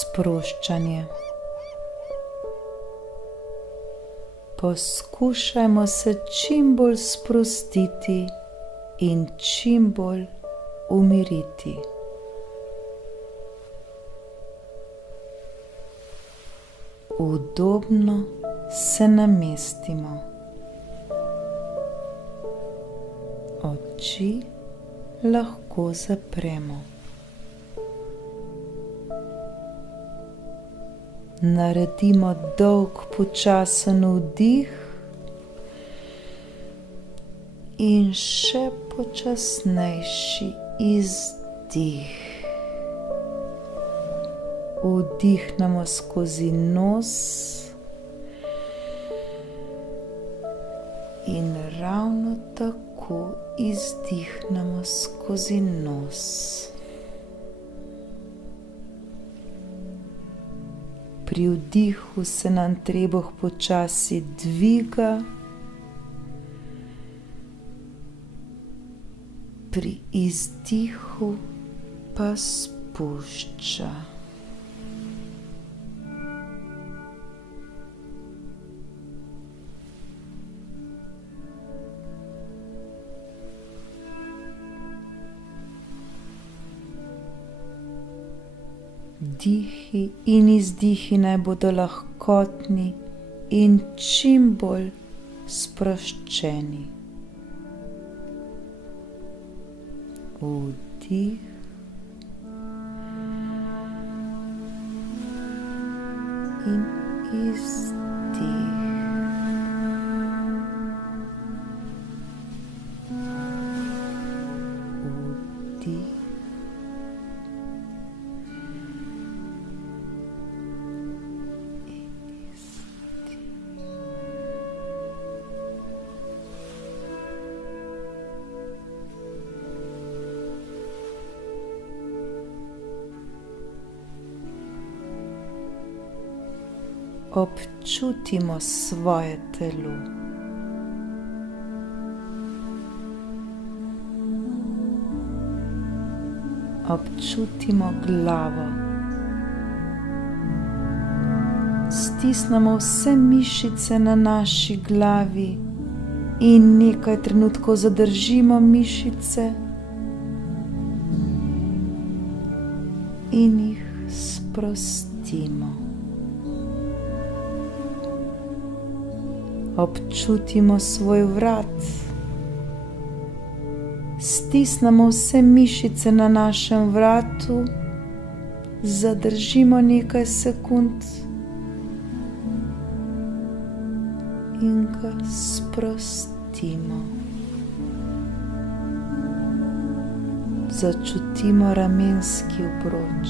sproščanje. Poskušajmo se čim bolj sprostiti in čim bolj umiriti. Udobno se namestimo. Oči lahko zapremo. Naredimo dolg, počasen vdih in še počasnejši izdih. Vdihnemo skozi nos in ravno tako izdihnemo skozi nos. Pri vdihu se nam trebuh počasi dviga, pri izdihu pa spušča. Vdihi in izdihi naj bodo lahkotni in čim bolj sproščeni. Vdih in izdih. Vdih občutimo svoje telo. Občutimo glavo. Stisnemo vse mišice na naši glavi in nekaj trenutkov zadržimo mišice in jih sprostimo. Občutimo svoj vrat. Stisnemo vse mišice na našem vratu, zadržimo nekaj sekund in ga sprostimo. Začutimo ramenski obroč.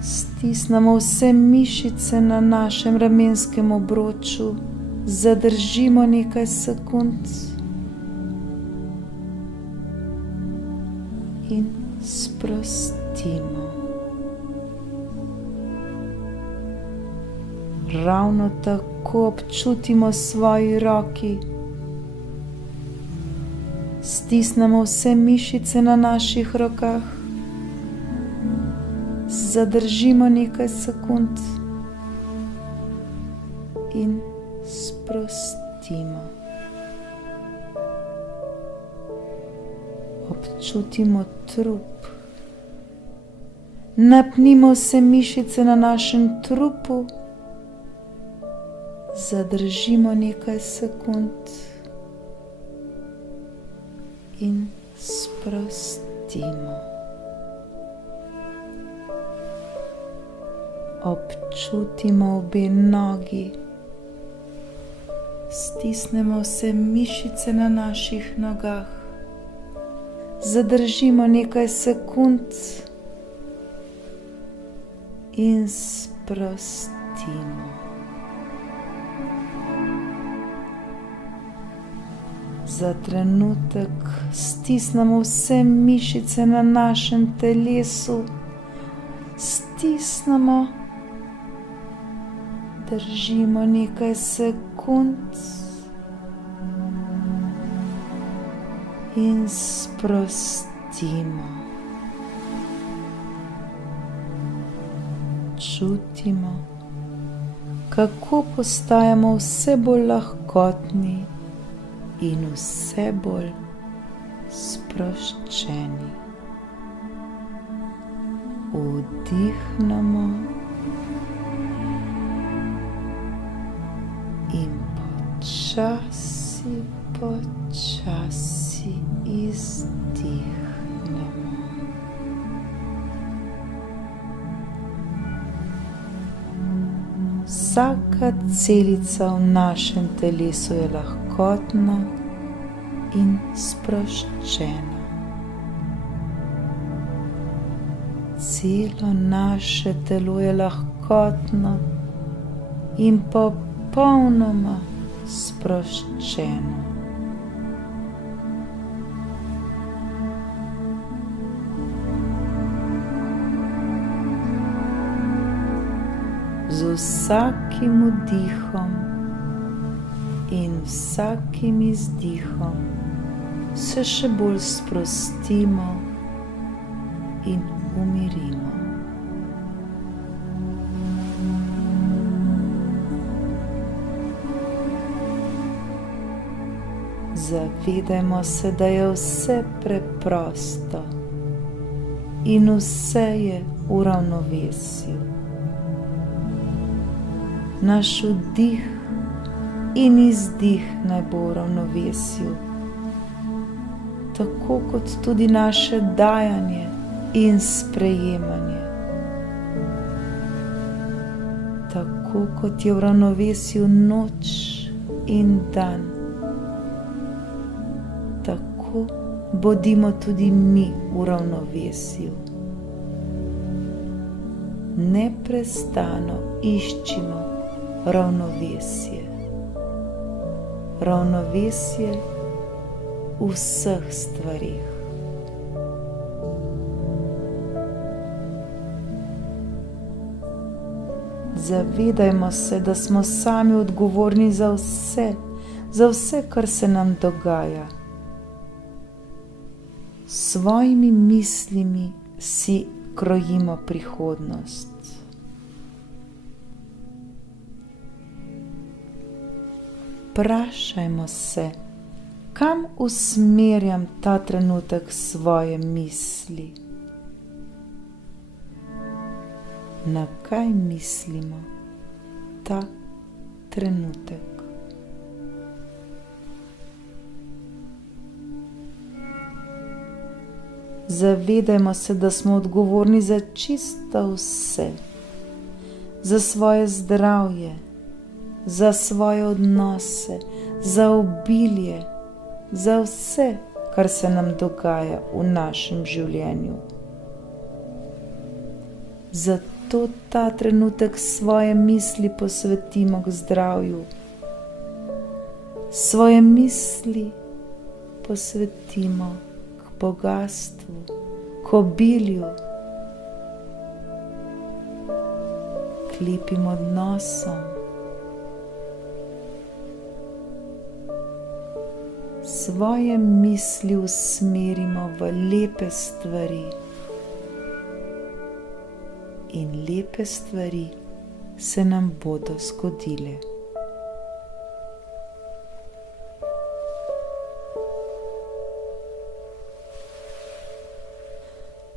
Stisnemo vse mišice na našem ramenskem obroču, zadržimo nekaj sekund in sprostimo. Ravno tako občutimo svoji roki. Stisnemo vse mišice na naših rokah, zadržimo nekaj sekund in sprostimo. Občutimo trup. Napnimo vse mišice na našem trupu, zadržimo nekaj sekund in sprostimo. Občutimo obe nogi. Stisnemo vse mišice na naših nogah. Zadržimo nekaj sekund in sprostimo. Za trenutek stisnemo vse mišice na našem telesu. Stisnemo, držimo nekaj sekund in sprostimo. čutimo, kako postajamo vse bolj lahkotni in vse bolj sproščeni. Vdihnemo in počasi izdihnemo. Vsaka celica v našem telesu je lahkotna in sproščena. Celo naše telo je lahkotno in popolnoma sproščeno. Z vsakim vdihom in vsakim izdihom se še bolj sprostimo in umirimo. Zavedajmo se, da je vse preprosto in vse je v ravnovesju. Naš vdih in izdih naj bo v ravnovesju, tako kot tudi naše dajanje in sprejemanje. Tako kot je v ravnovesju noč in dan, tako bodimo tudi mi v ravnovesju. Neprestano iščimo ravnovesje. Ravnovesje v vseh stvarih. Zavedajmo se, da smo sami odgovorni za vse, kar se nam dogaja. S svojimi mislimi si krojimo prihodnost. Vprašajmo se, kam usmerjam ta trenutek svoje misli. Na kaj mislimo ta trenutek? Zavedajmo se, da smo odgovorni za čisto vse, za svoje zdravje, za svoje odnose, za obilje, za vse, kar se nam dogaja v našem življenju. Zato ta trenutek svoje misli posvetimo k zdravju, svoje misli posvetimo k bogastvu, k obilju, k lepim odnosom. Svoje misli usmerimo v lepe stvari in lepe stvari se nam bodo zgodile.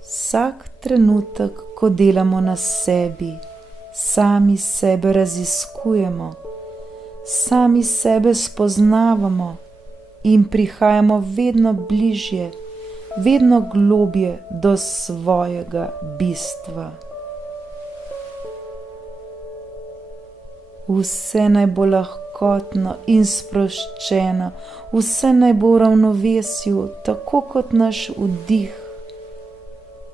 Vsak trenutek, ko delamo na sebi, sami sebe raziskujemo, sami sebe spoznavamo in prihajamo vedno bližje, vedno globje do svojega bistva. Vse naj bo lahkotno in sproščeno, vse naj bo v ravnovesju, tako kot naš vdih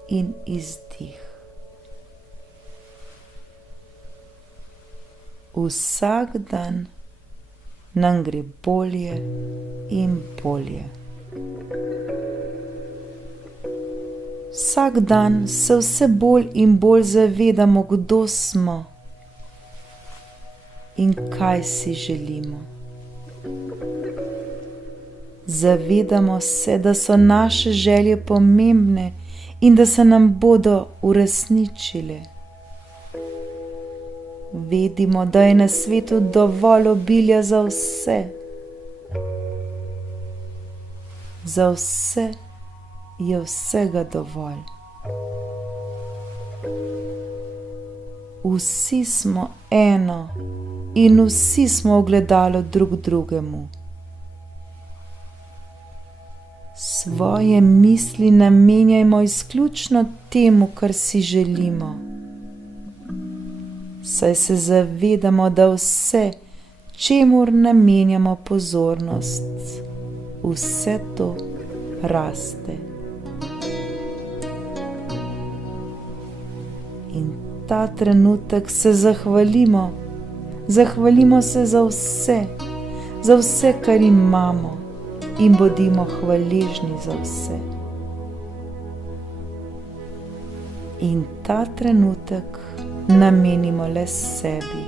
in izdih. Vsak dan nam gre bolje in bolje. Vsak dan se vse bolj in bolj zavedamo, kdo smo in kaj si želimo. Zavedamo se, da so naše želje pomembne in da se nam bodo uresničile. vedimo, da je na svetu dovolj obilja za vse. Za vse je vsega dovolj. Vsi smo eno in vsi smo ogledalo drug drugemu. Svoje misli namenjajmo izključno temu, kar si želimo, saj se zavedamo, da vse, čemur namenjamo pozornost, vse to raste. In ta trenutek se zahvalimo se za vse, kar imamo, in bodimo hvaležni za vse. In ta trenutek namenimo le sebi.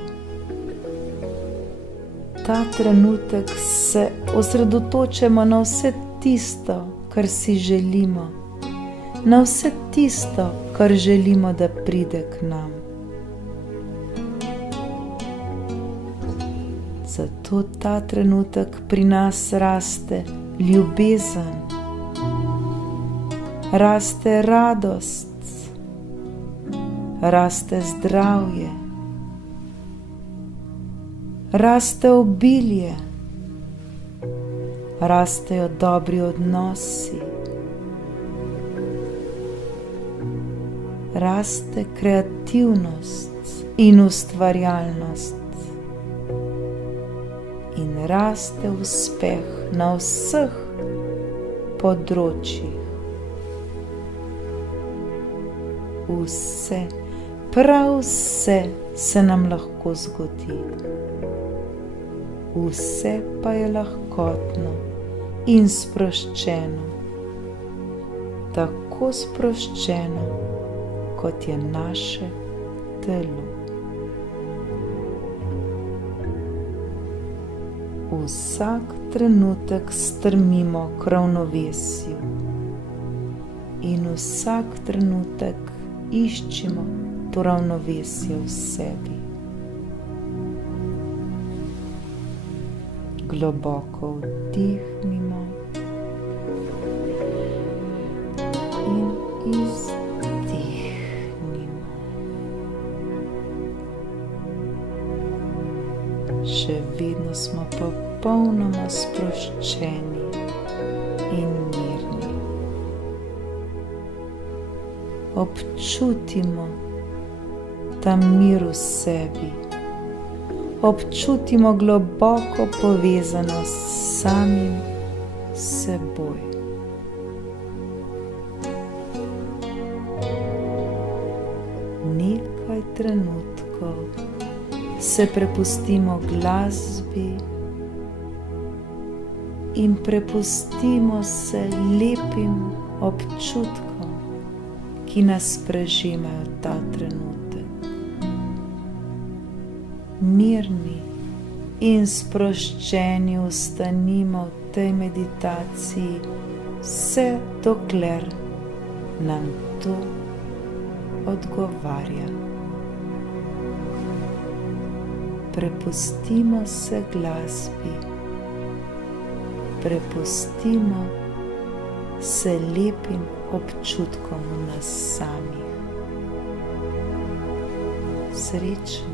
Ta trenutek se osredotočimo na vse tisto, kar si želimo, na vse tisto, kar želimo, da pride k nam. Zato ta trenutek pri nas raste ljubezen, raste radost, raste zdravje, raste obilje, rastejo dobri odnosi, raste kreativnost in ustvarjalnost in raste uspeh na vseh področjih. Vse, prav vse se nam lahko zgodi. Vse pa je lahkotno in sproščeno, tako sproščeno, kot je naše telo. Vsak trenutek strmimo k ravnovesju in vsak trenutek iščimo to ravnovesje v sebi. Globoko vdihnimo in izdihnimo. Še vedno smo popolnoma sproščeni in mirni. Občutimo ta mir v sebi. Občutimo globoko povezanost s samim seboj. Nekaj trenutkov se prepustimo glasbi in prepustimo se lepim občutkom, ki nas prežemajo ta trenutek. Mirni in sproščeni ostanimo v tej meditaciji vse dokler nam to odgovarja. Prepustimo se glasbi, prepustimo se lepim občutkom v nas samih. Srečno.